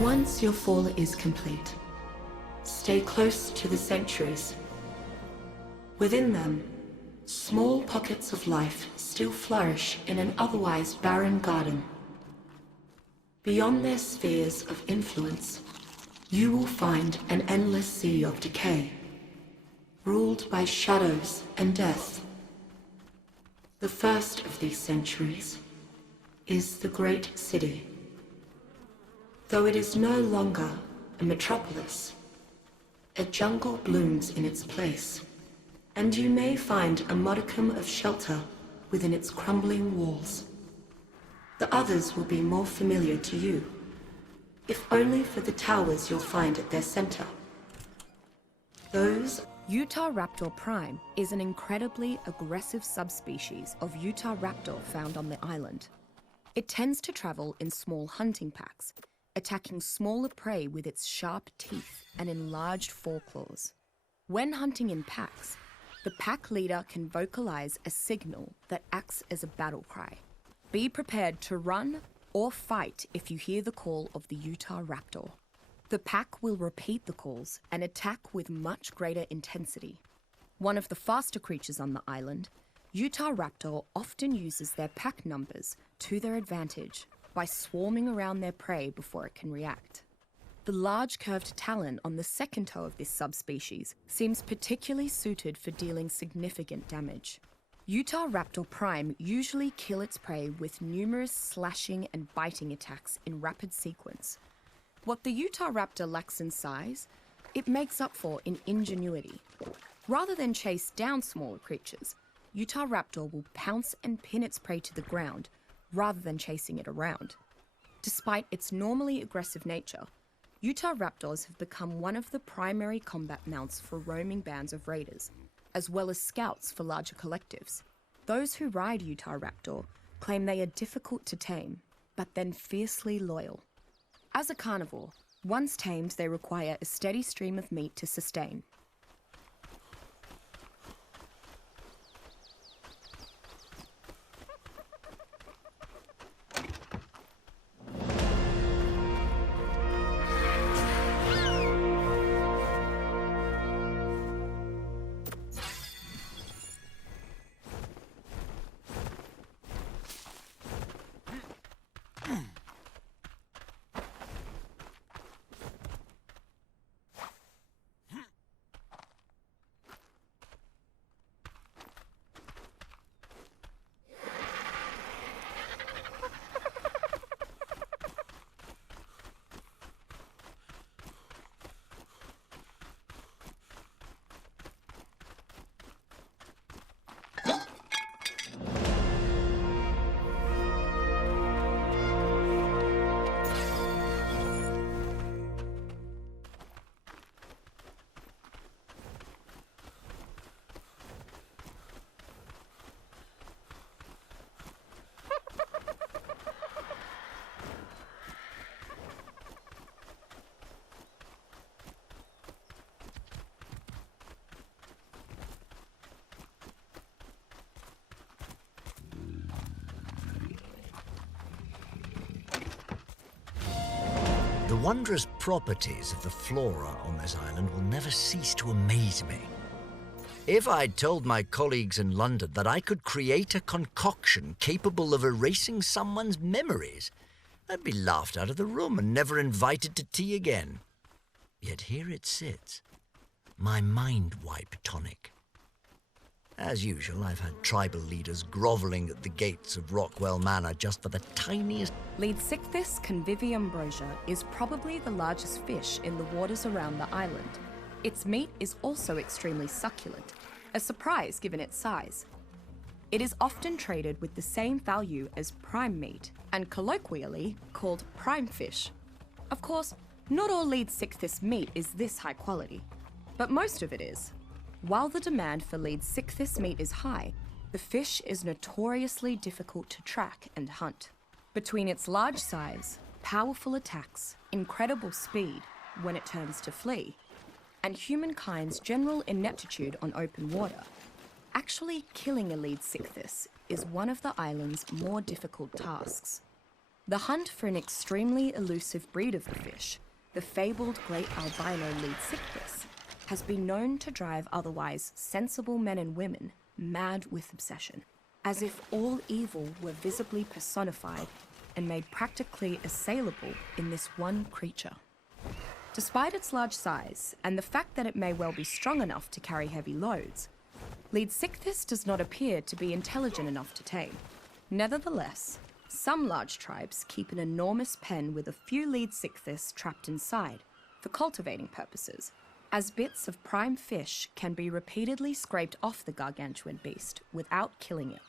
Once your fall is complete, stay close to the sanctuaries. Within them, small pockets of life still flourish in an otherwise barren garden. Beyond their spheres of influence, you will find an endless sea of decay, ruled by shadows and death. The first of these sanctuaries is the Great City. Though it is no longer a metropolis, a jungle blooms in its place, and you may find a modicum of shelter within its crumbling walls. The others will be more familiar to you, if only for the towers you'll find at their center. Those Utahraptor prime is an incredibly aggressive subspecies of Utahraptor found on the island. It tends to travel in small hunting packs, attacking smaller prey with its sharp teeth and enlarged foreclaws. When hunting in packs, the pack leader can vocalize a signal that acts as a battle cry. Be prepared to run or fight if you hear the call of the Utahraptor. The pack will repeat the calls and attack with much greater intensity. One of the faster creatures on the island, Utahraptor often uses their pack numbers to their advantage by swarming around their prey before it can react. The large curved talon on the second toe of this subspecies seems particularly suited for dealing significant damage. Utahraptor prime usually kill its prey with numerous slashing and biting attacks in rapid sequence. What the Utahraptor lacks in size, it makes up for in ingenuity. Rather than chase down smaller creatures, Utahraptor will pounce and pin its prey to the ground rather than chasing it around. Despite its normally aggressive nature, Utahraptors have become one of the primary combat mounts for roaming bands of raiders, as well as scouts for larger collectives. Those who ride Utahraptor claim they are difficult to tame, but then fiercely loyal. As a carnivore, once tamed, they require a steady stream of meat to sustain. The wondrous properties of the flora on this island will never cease to amaze me. If I'd told my colleagues in London that I could create a concoction capable of erasing someone's memories, I'd be laughed out of the room and never invited to tea again. Yet here it sits, my mind wipe tonic. As usual, I've had tribal leaders groveling at the gates of Rockwell Manor just for the tiniest... Leadsichthys conviviumbrosia is probably the largest fish in the waters around the island. Its meat is also extremely succulent, a surprise given its size. It is often traded with the same value as prime meat, and colloquially called prime fish. Of course, not all Leadsichthys meat is this high quality, but most of it is. While the demand for Leadsichthys meat is high, the fish is notoriously difficult to track and hunt. Between its large size, powerful attacks, incredible speed when it turns to flee, and humankind's general ineptitude on open water, actually killing a Leadsichthys is one of the island's more difficult tasks. The hunt for an extremely elusive breed of the fish, the fabled great albino Leadsichthys, has been known to drive otherwise sensible men and women mad with obsession, as if all evil were visibly personified and made practically assailable in this one creature. Despite its large size and the fact that it may well be strong enough to carry heavy loads, Leadsichthys does not appear to be intelligent enough to tame. Nevertheless, some large tribes keep an enormous pen with a few Leadsichthys trapped inside for cultivating purposes, as bits of prime fish can be repeatedly scraped off the gargantuan beast without killing it.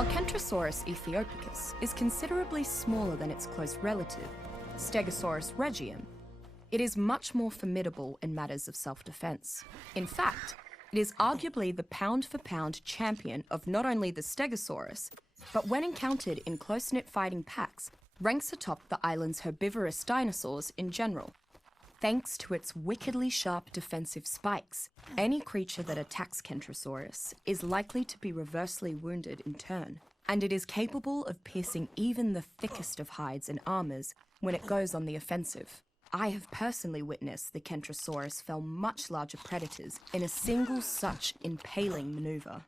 While Kentrosaurus aethiopicus is considerably smaller than its close relative, Stegosaurus regium, it is much more formidable in matters of self-defense. In fact, it is arguably the pound-for-pound champion of not only the Stegosaurus, but when encountered in close-knit fighting packs, ranks atop the island's herbivorous dinosaurs in general. Thanks to its wickedly sharp defensive spikes, any creature that attacks Kentrosaurus is likely to be reversely wounded in turn, and it is capable of piercing even the thickest of hides and armors when it goes on the offensive. I have personally witnessed the Kentrosaurus fell much larger predators in a single such impaling maneuver.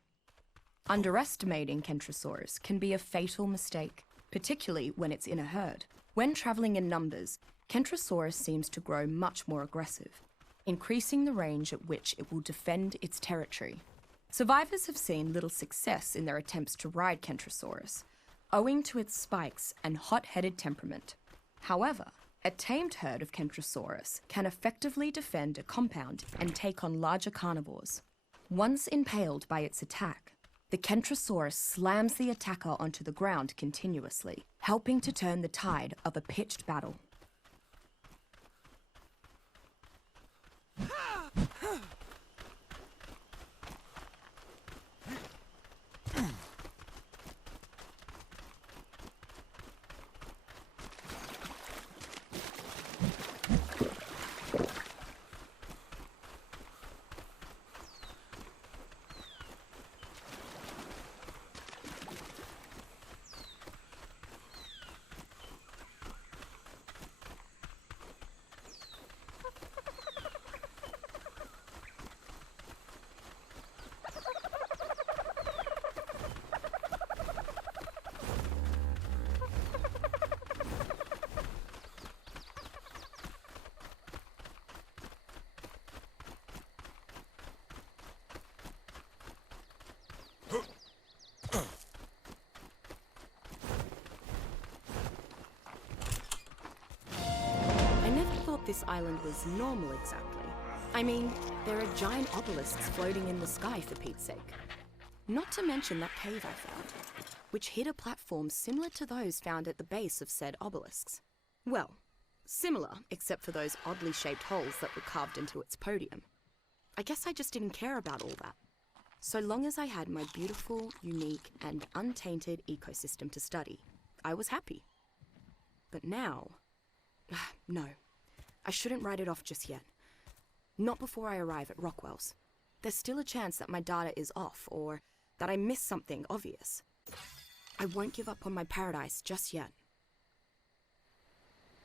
Underestimating Kentrosaurus can be a fatal mistake, particularly when it's in a herd. When traveling in numbers, Kentrosaurus seems to grow much more aggressive, increasing the range at which it will defend its territory. Survivors have seen little success in their attempts to ride Kentrosaurus, owing to its spikes and hot-headed temperament. However, a tamed herd of Kentrosaurus can effectively defend a compound and take on larger carnivores. Once impaled by its attack, the Kentrosaurus slams the attacker onto the ground continuously, helping to turn the tide of a pitched battle. This island was normal exactly. I mean, there are giant obelisks floating in the sky for Pete's sake. Not to mention that cave I found, which hid a platform similar to those found at the base of said obelisks. Well, similar except for those oddly shaped holes that were carved into its podium. I guess I just didn't care about all that. So long as I had my beautiful, unique, and untainted ecosystem to study, I was happy. But now... no. I shouldn't write it off just yet. Not before I arrive at Rockwell's. There's still a chance that my data is off, or that I missed something obvious. I won't give up on my paradise just yet.